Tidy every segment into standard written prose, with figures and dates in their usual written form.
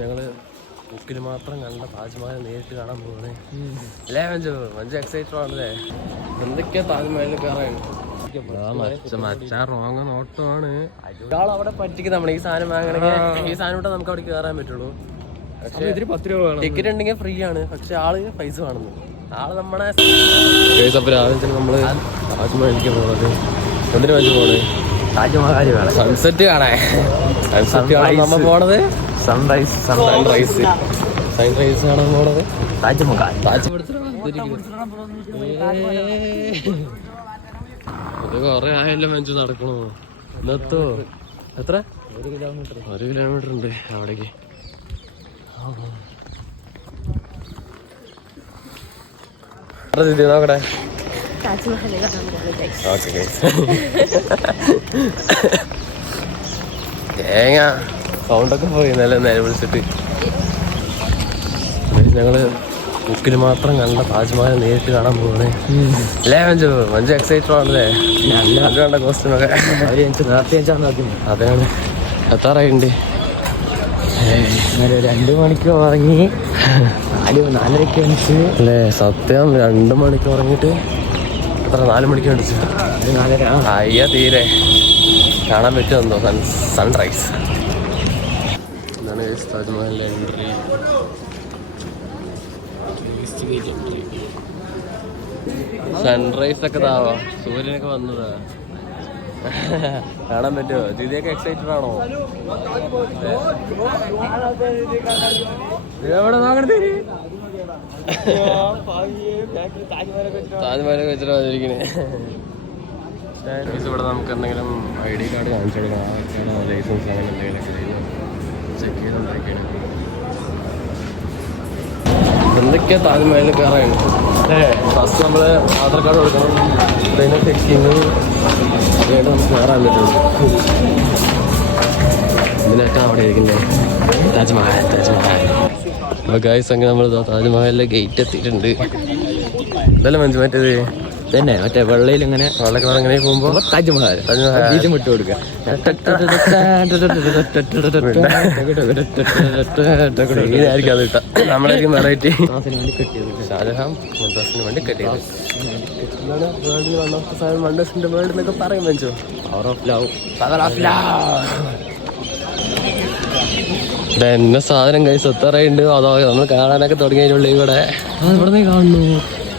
ഞങ്ങള് ബുക്കിൽ മാത്രം കണ്ട താജ്മഹൽ നേരിട്ട് കാണാൻ പോകണേ അല്ലേ മഞ്ജു? മഞ്ജു എക്സൈറ്റഡ് ആണല്ലേ? എന്തൊക്കെയാ താജ്മഹലിൽ കയറാൻ റോങ് നോട്ടമാണ്. ഒരാൾ അവിടെ പറ്റിക്ക് നമ്മൾ ഈ സാധനം വാങ്ങണമെങ്കിൽ ഈ സാധനം ഇട്ടാൽ നമുക്ക് അവിടെ കയറാൻ പറ്റുള്ളൂ. പക്ഷേ 10 രൂപ ടിക്കറ്റ് ഉണ്ടെങ്കിൽ ഫ്രീ ആണ്. പക്ഷെ ആള് പൈസ വേണമെന്ന്. ആള് നമ്മളെ നമ്മള് താജ്മഹലിലേക്ക് പോണത് എന്തിനു മഞ്ജു പോണേ? താജ്മഹൽ കാണാൻ, സൺസെറ്റ് കാണാൻ. സൺസെറ്റ് കാണാൻ നമ്മ പോണത് സൺറൈസ് ആണ് പോണത്. താജ്മഹൽ ഇത് കൊറേ ആയല്ലോ മഞ്ജു നടക്കണോ? ഇന്നത്തോ എത്ര? 1 കിലോമീറ്റർ ഉണ്ട് അവിടേക്ക്. നോക്കട്ടെ തേങ്ങ സൗണ്ടൊക്കെ പോയി നല്ല നേരെ വിളിച്ചിട്ട്. ഞങ്ങള് ബുക്കിൽ മാത്രം കണ്ട താജ്മഹൽ നേരിട്ട് കാണാൻ പോകണേ അല്ലേ മഞ്ജു? മഞ്ജു എക്സൈറ്റഡ് ആണല്ലേ? മഞ്ജു കണ്ട കോസ്റ്റ്യൂമൊക്കെ അതാണ്. എത്താറായിട്ടുണ്ട്? 2 മണിക്ക് ഉറങ്ങി 4:30 അടിച്ച് അല്ലേ? സത്യം 2 മണിക്ക് ഉറങ്ങിയിട്ട് എത്ര 4 മണിക്ക് അടിച്ചു? 4:30. അയ്യ തീരെ കാണാൻ പറ്റുമെന്നോ? സൺറൈസ് എന്താണ് താജ്മഹലിന്റെ എൻട്രി. സൺറൈസ് ഒക്കെ താവാ, സൂര്യനൊക്കെ വന്നതാ. കാണാൻ പറ്റുമോ? ദീദിയൊക്കെ എക്സൈറ്റഡ് ആണോ? എവിടെ നോക്കണേ? താജ്മഹലൊക്കെ വെച്ചിട്ട് വന്നിരിക്കണേ. ഇവിടെ നമുക്ക് എന്തെങ്കിലും ID കാർഡ് കാണിച്ചു കൊടുക്കണം. ലൈസൻസ് അങ്ങനെ എന്തെങ്കിലുമൊക്കെ ചെക്ക് ചെയ്തുകൊണ്ടിരിക്കുകയാണ്. എന്തൊക്കെയാ താജ്മഹലിൽ കയറാൻ? ഫസ്റ്റ് നമ്മൾ ആധാർ കാർഡ് കൊടുക്കണം. അതിനെ ചെക്കിങ് അതുകൊണ്ട് നമുക്ക് കയറാൻ പറ്റുള്ളൂ. ഇതിനൊക്കെ അവിടെ ഇരിക്കുന്നത് താജ്മഹൽ. അപ്പോൾ ഗൈസ് അങ്ങനെ നമ്മൾ താജ്മഹലിലെ ഗേറ്റ് എത്തിയിട്ടുണ്ട്. ഇതല്ലേ മഞ്ജു മറ്റേത് തന്നെ മറ്റേ വെള്ളയിൽ ഇങ്ങനെ വെള്ളക്കാർ അങ്ങനെ പോകുമ്പോൾ താജ്മഹൽ ബീജം വിട്ടു കൊടുക്കുക. ആയിരിക്കും അത് ഇട്ടാ നമ്മളായിരിക്കും വെറൈറ്റി. ഷാജഹാൻ മുംതാസിന് വേണ്ടി കെട്ടിയത്. വേൾഡിന്റെ വേൾഡ് എന്നൊക്കെ പറയും മഞ്ജു. Power of love. എന്നെ സാധനം കൈ സത്തറയുണ്ട്. അതോ നമ്മൾ കാണാനൊക്കെ തുടങ്ങിയതിനുള്ളിൽ ഇവിടെ ഇവിടെ നീ കാണുന്നു.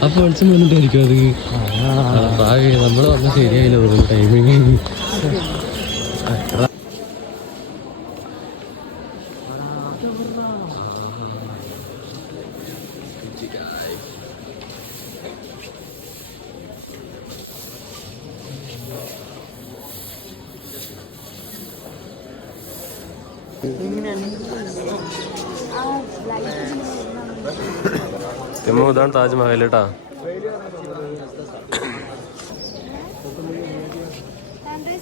അപ്പൊ വിളിച്ചു വന്നിട്ടായിരിക്കും അത്. നമ്മൾ പറഞ്ഞ ശരിയായില്ല തോന്നുന്നു ടൈമിങ്. ഇതാണ് താജ്മഹൽ കേട്ടാ.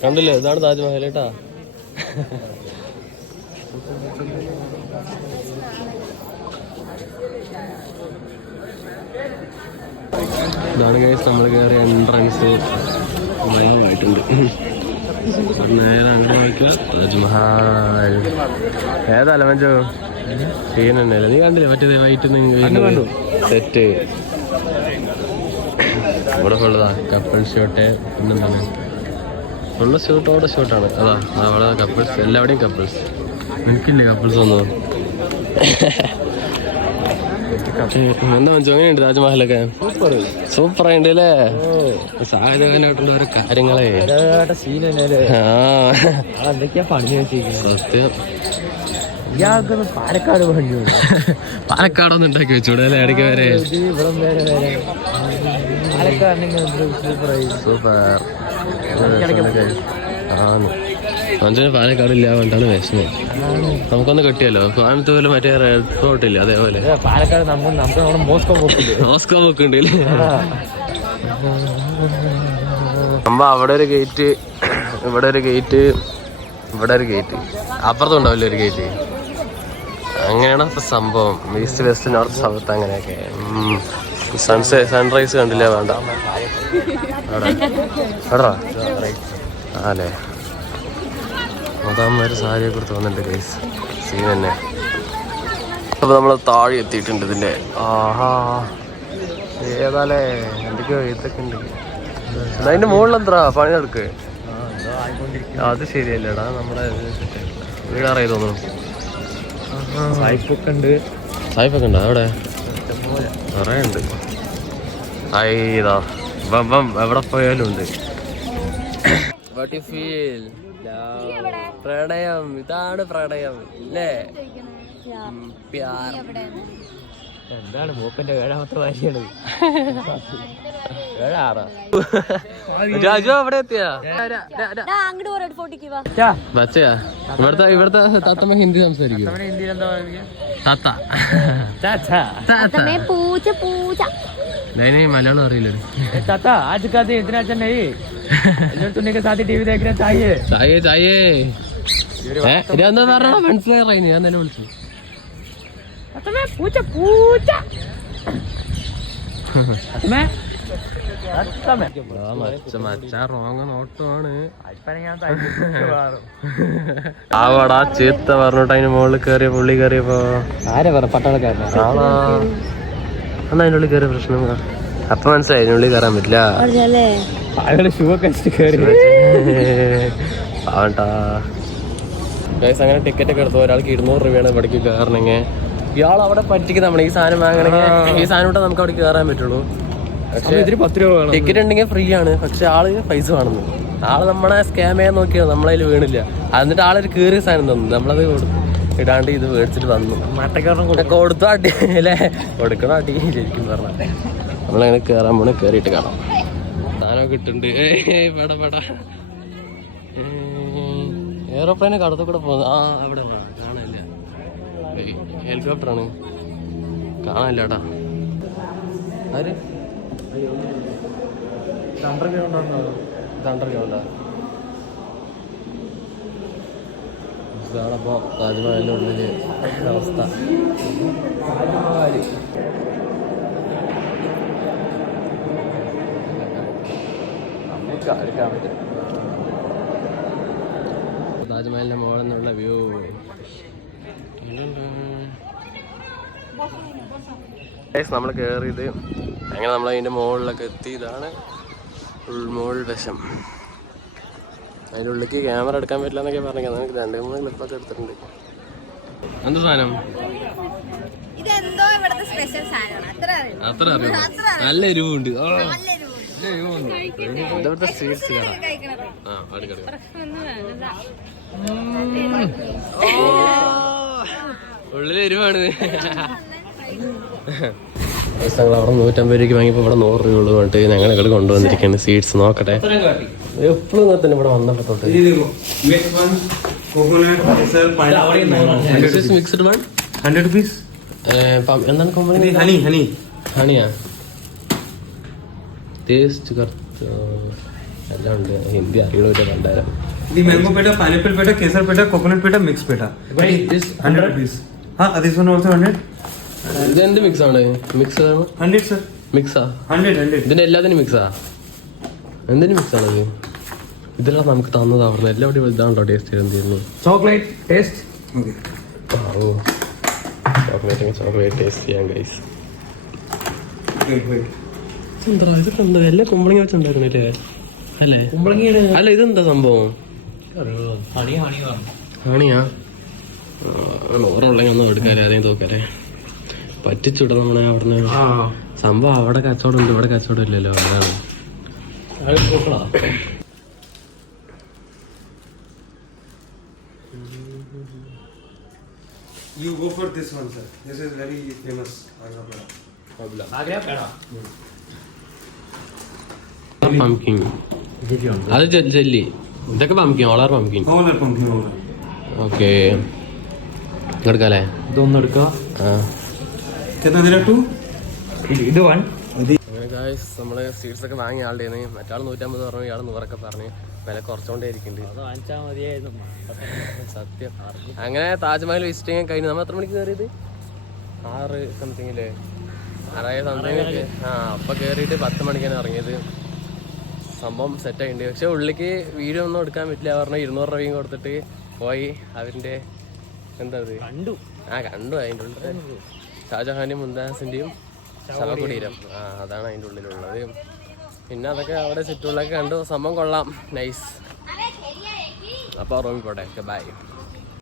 കണ്ടില്ലേ? ഇതാണ് താജ്മഹൽ കേട്ടാ. ഇതാണ് ഗൈസ് നമ്മൾ കയറിയ എൻട്രൻസ്. ആയിട്ടുണ്ട്. നേരെ അങ്ങനെ നോക്കിയാ താജ്മഹൽ. ഏതായാലും മഞ്ജു സീൻ തന്നെയല്ലേ? നീ കണ്ടില്ലേ മറ്റേത് വൈറ്റ് സെറ്റ്? ഇവിടെ ഫുള്ളതാ കപ്പിൾ ഷോട്ട്. പിന്നെന്താണ് ഫുള്ള് ഷൂട്ടോടെ ഷൂട്ടാണ്. അതാ അവിടെ കപ്പിൾസ്, എല്ലാവിടെയും കപ്പിൾസ്. എനിക്കില്ലേ കപ്പിൾസ് ഒന്നും? എന്താ മഞ്ജു അങ്ങനെയുണ്ട് താജ്മഹലൊക്കെ? സൂപ്പർ ആയിട്ടുണ്ട് അല്ലേ? ഷാജഹാനായിട്ടുള്ള ഓരോ കാര്യങ്ങളെ എന്തൊക്കെയാ പണി വെച്ചിരിക്കുന്നത്. സത്യം. പാലക്കാട് പണി. പാലക്കാടൊന്നും ഉണ്ടാക്കി വെച്ചൂടെ അല്ലേ? ഇടയ്ക്ക് വരെ സൂപ്പർ. മഞ്ജുവിന് പാലക്കാട് ഇല്ല കൊണ്ടാണ് വിഷമം. നമുക്കൊന്ന് കിട്ടിയല്ലോ കോയമ്പത്തൂര് മറ്റേ റെഡ് ഫോർട്ട് ഇല്ല അതേപോലെ. പാലക്കാട് മോസ്കോ പോക്കുണ്ട്. നമ്മ അവിടെ ഒരു ഗേറ്റ്, ഇവിടെ ഒരു ഗേറ്റ്, ഇവിടെ ഒരു ഗേറ്റ്, അപ്പുറത്തും ഉണ്ടാവില്ല ഒരു ഗേറ്റ്. അങ്ങനെയാണ് ഇപ്പൊ സംഭവം. ഈസ്റ്റ് വെസ്റ്റ് നോർത്ത് സൗത്ത് അങ്ങനെയൊക്കെ. സൺറൈസ് കണ്ടില്ലേ? വേണ്ട എടാ അല്ലേ? അതാകുമ്പോൾ ഒരു സാരിയെ കൊടുത്ത് വന്നിട്ട് ഗൈസ് സീൻ തന്നെ. അപ്പൊ നമ്മള് താഴെ എത്തിയിട്ടുണ്ട് ഇതിന്റെ. ആഹാ ഏതാലേ എന്തൊക്കെയോ ഇതൊക്കെ ഉണ്ട്. അതിന്റെ മുകളിൽ എന്താ പണി നടക്ക്? അത് ശരിയല്ലേടാ, നമ്മുടെ വീടാറായി തോന്നുന്നു. സായിപ്പൊക്കെ ഉണ്ട്. സായിപ്പൊക്കെ ഉണ്ടോ അവിടെ? നിറയെ ഉണ്ട്. ഇതാ എവിടെ പോയാലും ഉണ്ട്. What you feel? പ്രണയം, ഇതാണ് പ്രണയം അല്ലേ? എന്താണ് മൂപ്പന്റെ ഏഴാമത്തെ ഭാര്യയാണ്. രാജു അവിടെ എത്തിയാ? ഇവിടുത്തെ താത്തമ്മ ഹിന്ദി സംസാരിക്കും. മലയാളം അറിയില്ല. എന്താ പറഞ്ഞ മനസ്സിലായി? ഞാൻ തന്നെ വിളിച്ചു. നോട്ടമാണ്. ആവാടാ ചീത്ത പറഞ്ഞോട്ട് അതിന് മുകളിൽ കയറിയ പുള്ളി കയറിയപ്പോ ആരെ പറ പട്ടാളക്കാരനാ? എന്നാ അതിൻ്റെ ഉള്ളിൽ കയറിയ പ്രശ്നം അപ്പൊ മനസ്സിലായി. അതിനുള്ളിൽ കയറാൻ പറ്റില്ല. ഷൂ ഒക്കെ ആവട്ടാ. അങ്ങനെ ടിക്കറ്റ് ഒക്കെ എടുത്തു. ഒരാൾക്ക് 200 രൂപയാണ് ഇവിടേക്ക് കയറണമെങ്കിൽ. ഇയാൾ അവിടെ പറ്റിക്ക് നമ്മൾ ഈ സാധനം വാങ്ങണമെങ്കിൽ ഈ സാധനം ഇട്ടാൽ നമുക്ക് അവിടെ കയറാൻ പറ്റുള്ളൂ. പക്ഷേ 10 രൂപ ടിക്കറ്റ് ഉണ്ടെങ്കിൽ ഫ്രീ ആണ്. പക്ഷെ ആള് പൈസ വേണമെന്ന്. ആള് നമ്മളെ സ്കാം ചെയ്യാൻ നോക്കിയത്, നമ്മളതിൽ വീണില്ല. എന്നിട്ട് ആളൊരു കയറിയ സാധനം തന്നു. നമ്മളത് ഇടാണ്ട് ഇത് മേടിച്ചിട്ട് വന്നു. കൊടുത്തു അടി അല്ലേ? കൊടുക്കണം അടി ശരിക്കും പറഞ്ഞാൽ. നമ്മളങ്ങനെ കയറാൻ പോണ കയറിയിട്ട് കാണാം. സാധനമൊക്കെ ഇട്ടുണ്ട്. പട പട എയറോപ്ലെയിന് കടത്തു കൂടെ പോകുന്നു. അവിടെ കാണാനില്ല. ഹെലികോപ്റ്ററാണ്, കാണാനില്ലാട്ടാ. ആര് അണ്ടർഗ്രൗണ്ടാ? ഇതാണപ്പോ താജ്മഹലിന്റെ ഉള്ളില് അവസ്ഥ. താജ്മഹലിന്റെ മുകളിൽ നിന്നുള്ള വ്യൂ. നമ്മൾ കയറിയത് അങ്ങനെ നമ്മൾ അതിന്റെ മുകളിലൊക്കെ എത്തി. ഇതാണ് മുകൾ വശം. അതിൻ്റെ ഉള്ളിലേക്ക് ക്യാമറ എടുക്കാൻ പറ്റില്ല എന്നൊക്കെ പറഞ്ഞു. നമുക്ക് 2-3 ക്ലിപ്പൊക്കെ എടുത്തിട്ടുണ്ട്. എന്താ സാധനം? അത്ര അറിയാം. നല്ല എരിവുണ്ട്. ഇവിടുത്തെ സ്വീറ്റ്സ് കട. ഉള്ളിൽ എരിവാണ്. ഞങ്ങൾ അവിടെ 150 രൂപയ്ക്ക് വാങ്ങിയപ്പോൾ ഇവിടെ 100 രൂപ ഉള്ളു കൊണ്ട് ഞങ്ങൾ ഇവിടെ കൊണ്ടുവന്നിരിക്കുകയാണ് സ്വീറ്റ്സ്. നോക്കട്ടെ. എപ്പോഴും തന്നെ ഇവിടെ വന്നപ്പോ തൊട്ട് മിക്സ്ഡ് വൺ 100 rupees. എന്താണ് കമ്പനി? ഹണിയാ? ടേസ്റ്റ് എല്ലാം ഉണ്ട്. ഹിന്ദി അറിയണ കണ്ടാരം. Mango peta, pineapple peta, kesar peta, coconut peta, mixed peta. 100 rupees. This one also 100. ഇത് എന്ത് മിക്സ് ആണ്? മിക്സ് ആണ്? 100 sir. മിക്സാ? 100. ഇതിന്റെ എല്ലാത്തിനും മിക്സാ? എന്തിനും മിക്സ് ആണത്? ഇതെല്ലാം നമുക്ക് തന്നതാവുന്നു. എല്ലാവരും ഇതാണല്ലോ ടേസ്റ്റ് ചെയ്തിരുന്നു. Chocolate taste. Okay. Chocolate taste ചെയ്യാം ഗൈസ്. Wait. എന്താ ഇതൊക്കെ എന്താ? എല്ലാം കുമ്പളങ്ങ വെച്ചുണ്ടായിരുന്നില്ലേ? അല്ലേ? അല്ല ഇതെന്താ സംഭവം? ഹണിയാ? 100 ഉള്ളെങ്കിൽ ഒന്നും എടുക്കാല്ലേ? അതേ നോക്കാല്ലേ? പറ്റിച്ചുവിട നമ്മളെ അവിടുന്ന്. സംഭവം അവിടെ കച്ചവടം ഉണ്ട്, ഇവിടെ കച്ചവടം ഇല്ലല്ലോ. അതാണ്. You go for this one, sir. This is very famous. Agra peda. Pumpkin. അത് ജെല്ലി. ഇതൊക്കെ പംകിൻ, ഓളാർ പംകിൻ. ഓക്കെ, എടുക്കാല്ലേ? ഇതൊന്നും എടുക്കാം. നമ്മള് സ്വീറ്റ്സ് ഒക്കെ വാങ്ങിയ ആളുടെ മറ്റാൾ 150 പറഞ്ഞു, ഇയാൾ 100 പറഞ്ഞു. വില കുറച്ചോണ്ടേ ഇരിക്കുന്നുണ്ട്. സത്യം. അങ്ങനെ താജ്മഹൽ വിസിറ്റിംഗ് കഴിഞ്ഞ് നമ്മൾ എത്ര മണിക്ക് കയറിയത്? 6 സംതിങ്ങില്ലേ? 6 സംതിങ്. അപ്പൊ കയറിയിട്ട് 10 മണിക്കാണ് ഇറങ്ങിയത്. സംഭവം സെറ്റ് ആയിട്ടുണ്ട്. പക്ഷെ ഉള്ളിലേക്ക് വീഡിയോ ഒന്നും എടുക്കാൻ പറ്റില്ല. പറഞ്ഞാൽ 200 രൂപയും കൊടുത്തിട്ട് പോയി അവരുടെ എന്താ അത്? കണ്ടു. കണ്ടു. അതിൻ്റെ ഉള്ളിൽ ഷാജഹാന്റെയും മുംതാസിന്റെയും ശവകുടീരം. അതാണ് അതിൻ്റെ ഉള്ളിലുള്ളത്. പിന്നെ അതൊക്കെ അവിടെ ചുറ്റുള്ളൊക്കെ കണ്ടു. സംഭവം കൊള്ളാം, നൈസ്. അപ്പോൾ റൂമിൽ പോട്ടെ. ബൈ.